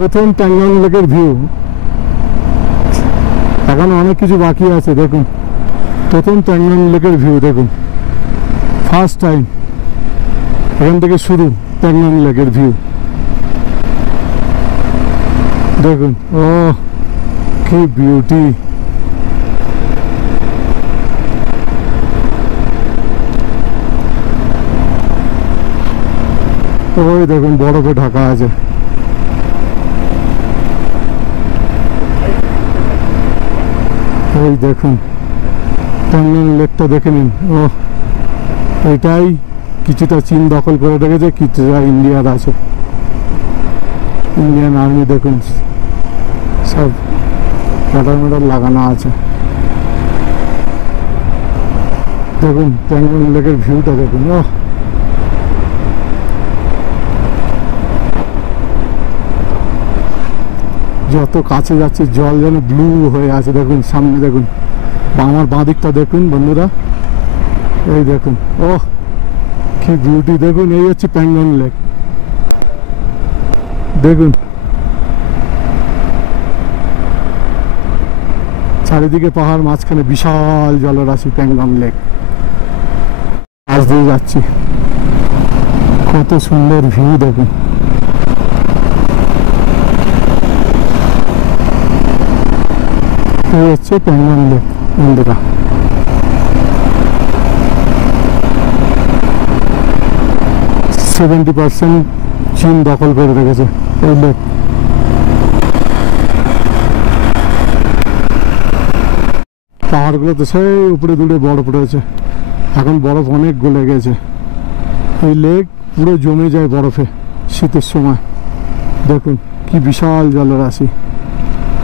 প্রথম প্যাংগং লেকের ভিউ। এখন অনেক কিছু বাকি আছে। দেখুন প্রথম প্যাংগং লেকের ভিউ দেখুন, ফার্স্ট টাইম এখান থেকে শুরু প্যাংগং লেকের ভিউ দেখুন। ও কি বিউটি! ওই দেখুন বরফে ঢাকা আছে। এই দেখুন প্যাংগং লেকটা দেখে নিন। ও এটাই কিছুটা চীন দখল করে রেখেছে, কিছুটা ইন্ডিয়ার আছে। ইন্ডিয়ান আর্মি দেখুন সব মেডাল মেডাল লাগানো আছে। দেখুন প্যাংগং লেকের ভিউটা দেখুন। ও যত কাছে যাচ্ছে জল যেন ব্লু হয়ে আছে। দেখুন সামনে দেখুন, আমার বাঁ দিকটা দেখুন বন্ধুরা, এই দেখুন। ও কি বিউটি! দেখুন এই হচ্ছে প্যাংগং লেক। দেখুন চারিদিকে পাহাড়, মাঝখানে বিশাল জলরাশি প্যাংগং লেক। আজ দিয়ে যাচ্ছি, কত সুন্দর ভিউ দেখুন। এই হচ্ছে প্যাংগং লেক বন্ধুরা। 70% চীন দখল করে রেখেছে এই লেক। পাহাড়গুলো তো সেই উপরে দূরে বরফ রয়েছে, এখন বরফ অনেক গলে গেছে। এই লেক পুরো জমে যায় বরফে শীতের সময়। দেখুন কি বিশাল জলরাশি,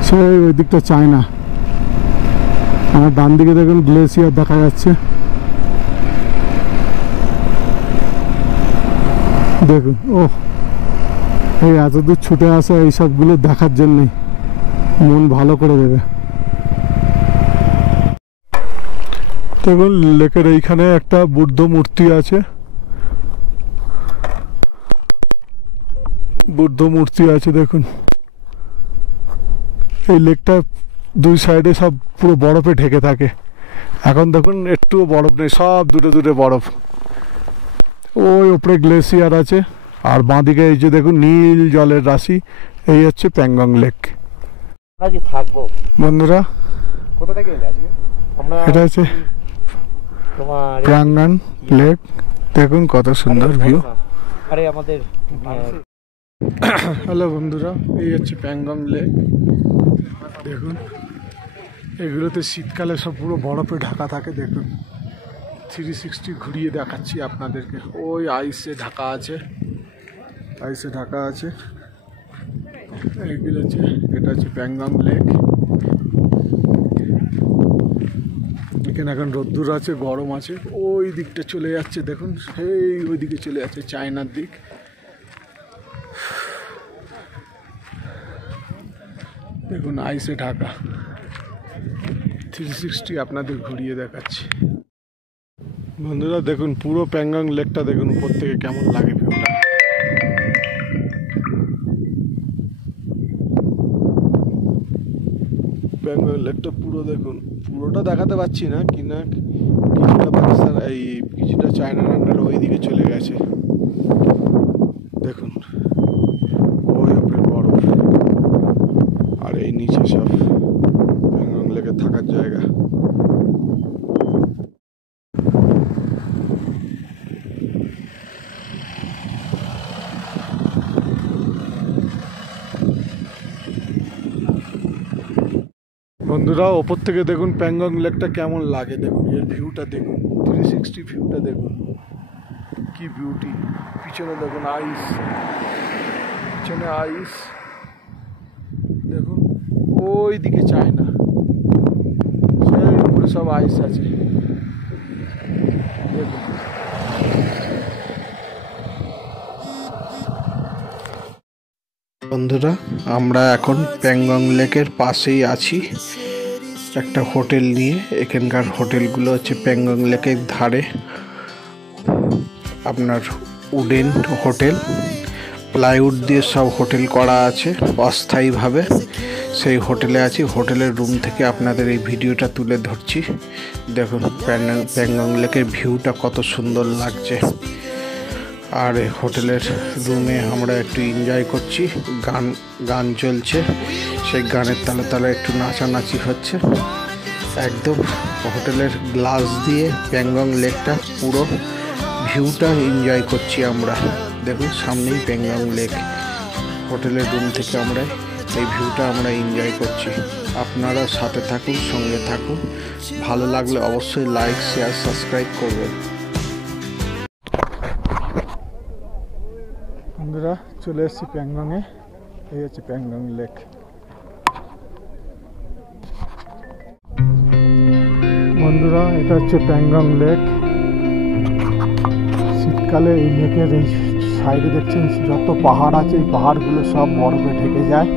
সেই ওই দিকটা চায়না। আমার ডান দিকে দেখুন গ্লেসিয়ার দেখা যাচ্ছে। দেখুন ও এই এতদূর ছুটে আসা এইসবগুলো দেখার জন্যই মন ভালো করে দেবে। দেখুন লেকের এইখানে একটা বুদ্ধ মূর্তি আছে, বুদ্ধ মূর্তি আছে দেখুন। এই লেকটা দুই সাইডে সব পুরো বরফে ঢেকে থাকে। এখন দেখুন একটুও বরফ নেই, সব দূরে দূরে বরফ। ওই উপরে গ্লেসিয়ার আছে, আর বাঁদিকে এই যে দেখুন নীল জলের রাশি। এই হচ্ছে প্যাংগং লেক থাকবো বন্ধুরা। কোথা থেকে এলে আজকে? এটা হচ্ছে প্যাংগং লেক। দেখুন কত সুন্দর ভিউ। আরে আমাদের হ্যালো বন্ধুরা, এই হচ্ছে প্যাংগং লেক। দেখুন এগুলোতে শীতকালে সব পুরো বরফে ঢাকা থাকে। দেখুন 360 ঘুরিয়ে দেখাচ্ছি আপনাদেরকে। ওই আইসে ঢাকা আছে, আইসে ঢাকা আছে। এইগুলো হচ্ছে, এটা হচ্ছে প্যাংগং লেক। এখানে এখন রোদ্দুর আছে, গরম আছে। ওই দিকটা চলে যাচ্ছে দেখুন, সেই ওই দিকে চলে যাচ্ছে চায়নার দিক। দেখুন আইসে ঢাকা। 360 আপনাদের ঘুরিয়ে দেখাচ্ছি বন্ধুরা। দেখুন পুরো প্যাংগং লেকটা দেখুন উপর থেকে কেমন লাগে ভিউটা। প্যাংগং লেকটা পুরো দেখুন, পুরোটা দেখাতে পাচ্ছি না কিনা, কিছুটা পাকিস্তান এই কিছুটা চায়নার আন্ডারে ওই দিকে চলে গেছে। দেখুন ওই উপরে বরফ, আর এই নিচে সব প্যাংগং লেকে থাকার জায়গা। বন্ধুরা ওপর থেকে দেখুন প্যাংগং লেকটা কেমন লাগে। দেখুন এর ভিউটা দেখুন, 360 ভিউটা দেখুন, কি বিউটি। পিছনে দেখুন আইস, পিছনে আইস। দেখুন ওই দিকে চায়না, সেই উপরে সব আইস আছে। দেখুন বন্ধুরা, আমরা এখন প্যাংগং লেকের পাশেই আছি একটা হোটেল নিয়ে। এখানকার হোটেলগুলো হচ্ছে প্যাংগং লেকের ধারে আপনার উডেন হোটেল। প্লাইউড দিয়ে সব হোটেল করা আছে অস্থায়ীভাবে। সেই হোটেলে আছি, হোটেলের রুম থেকে আপনাদের এই ভিডিওটা তুলে ধরছি। দেখুন প্যাংগং লেকের ভিউটা কত সুন্দর লাগছে। আর এই হোটেলের রুমে আমরা একটু এনজয় করছি, গান চলছে, সেই গানের তালে তালে একটু নাচানাচি হচ্ছে। একদম হোটেলের গ্লাস দিয়ে প্যাংগং লেকটা পুরো ভিউটা এনজয় করছি আমরা। দেখুন সামনেই প্যাংগং লেক, হোটেলের রুম থেকে আমরা এই ভিউটা আমরা এনজয় করছি। আপনারা সাথে থাকুন, সঙ্গে থাকুন। ভালো লাগলে অবশ্যই লাইক, শেয়ার, সাবস্ক্রাইব করবেন। বন্ধুরা চলে এসেছি প্যাংগংয়ে। এই হচ্ছে প্যাংগং লেক। বন্ধুরা এটা হচ্ছে প্যাংগং লেক। শীতকালে এই লেকের এই সাইডে দেখছেন যত পাহাড় আছে, এই পাহাড়গুলো সব বরফে ঢেকে যায়,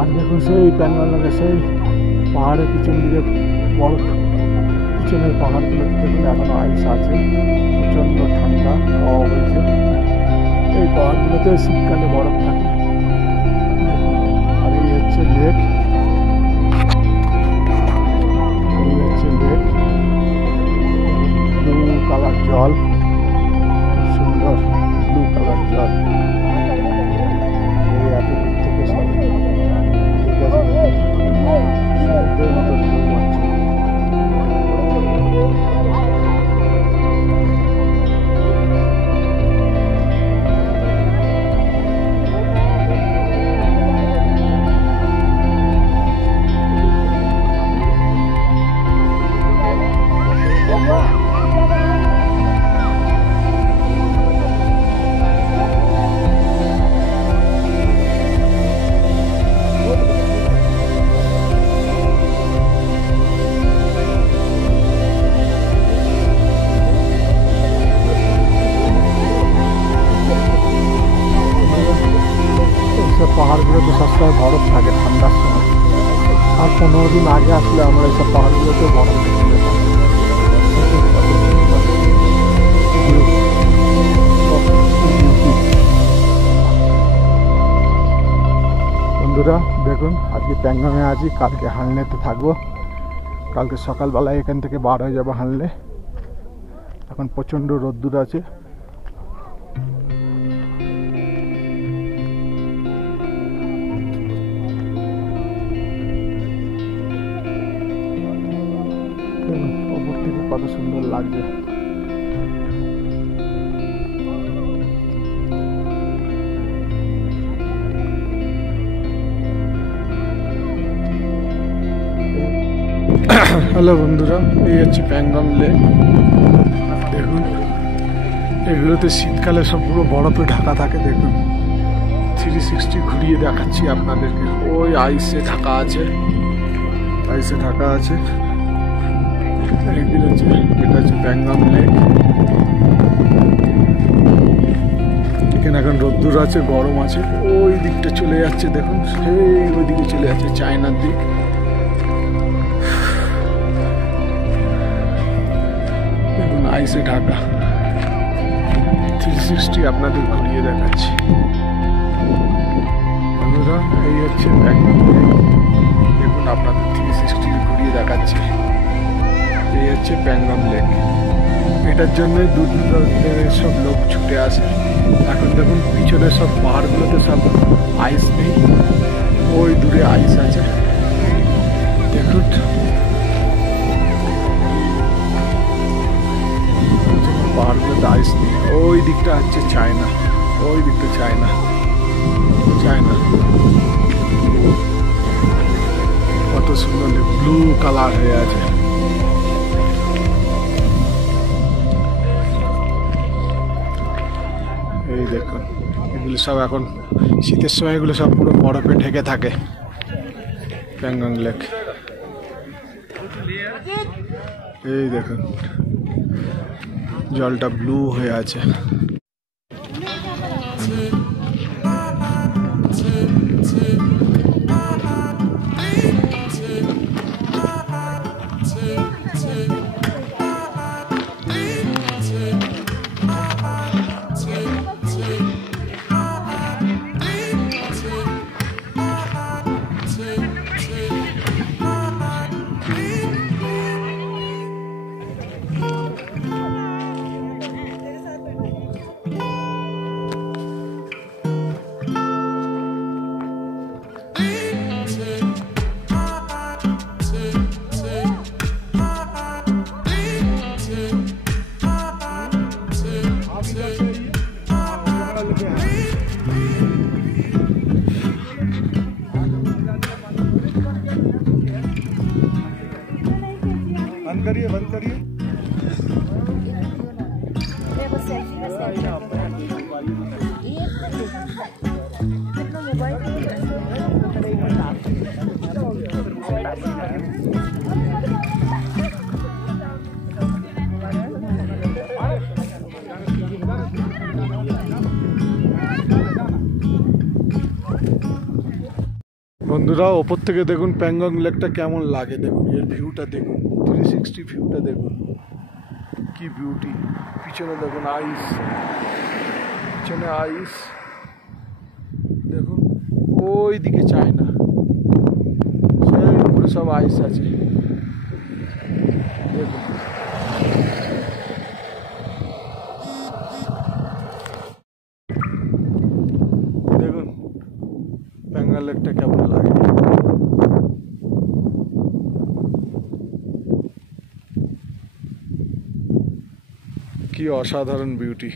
আর দেখুন সেই প্যাংগং লেকের সেই পাহাড়ের পিছন দিকে বরফ, পিছনের পাহাড়গুলোতে দেখুন এখনো আইস আছে, প্রচণ্ড ঠান্ডা হাওয়া হয়েছে। এই পাহাড়গুলোতে শীতকালে বরফ থাকে। আর এই হচ্ছে লেক, ব্লু কালার জল, খুব সুন্দর ব্লু কালার জল। এই এত দূর থেকে সব সমুদ্রের মতো ঢেউ মারছে। পাহাড়গুলোতে সবসময় বরফ থাকে ঠান্ডার সময়, আর 15 দিন আগে আসলে আমরা এইসব পাহাড়গুলোতে বরফ দেখতে পেতাম। বন্ধুরা দেখুন আজকে প্যাংগংয়ে আছি, কালকে হানলেতে থাকবো। কালকে সকালবেলায় এখান থেকে বার হয়ে যাবো হানলে। এখন প্রচণ্ড রোদ্দুর আছে। ওপর থেকে কত সুন্দর লাগছে। হ্যালো বন্ধুরা, এই হচ্ছে প্যাংগং লেক। দেখুন এগুলোতে শীতকালে সব পুরো বরফে ঢাকা থাকে। দেখুন 360 ঘুরিয়ে দেখাচ্ছি আপনাদেরকে। ওই আইসে ঢাকা আছে, এটা হচ্ছে প্যাংগং লেক। এখানে এখন রোদ্দুর আছে, গরম আছে। ওই দিকটা চলে যাচ্ছে, দেখুন সেই ওইদিকে চলে যাচ্ছে চায়নার দিক। দেখুন আইসে ঢাকা। 360 আপনাদের ঘুরিয়ে দেখাচ্ছি। বন্ধুরা এই হচ্ছে প্যাংগং লেক। দেখুন আপনাদের 360 ঘুরিয়ে দেখাচ্ছি। এই হচ্ছে প্যাংগং লেক। এটার জন্যই দূর দূরান্তের সব লোক ছুটে আসে। এখন দেখুন পিছনে সব পাহাড়গুলোতে সব আইস নেই, ওই দূরে আইস আছে। দেখুন পাহাড়গুলোতে আইস নেই। ওই দিকটা হচ্ছে চায়না, ওই দিকটা চায়না। কত সুন্দর ব্লু কালার হয়ে আছে। এই দেখুন এগুলো সব এখন শীতের সময় এগুলো সব পুরো বরফে ঢেকে থাকে। প্যাংগং লেক এই দেখুন জলটা ব্লু হয়ে আছে। बंद करिए। বন্ধুরা ওপর থেকে দেখুন প্যাংগং লেকটা কেমন লাগে, দেখুন এর ভিউটা দেখুন, 360 ভিউটা দেখুন, কি বিউটি। পিছনে দেখুন আইস, পিছনে আইস দেখুন, ওই দিকে চায়না, সেই উপরে সব আইস আছে দেখুন। দেখুন প্যাংগং লেকটা কেমন লাগে। কি অসাধারণ বিউটি।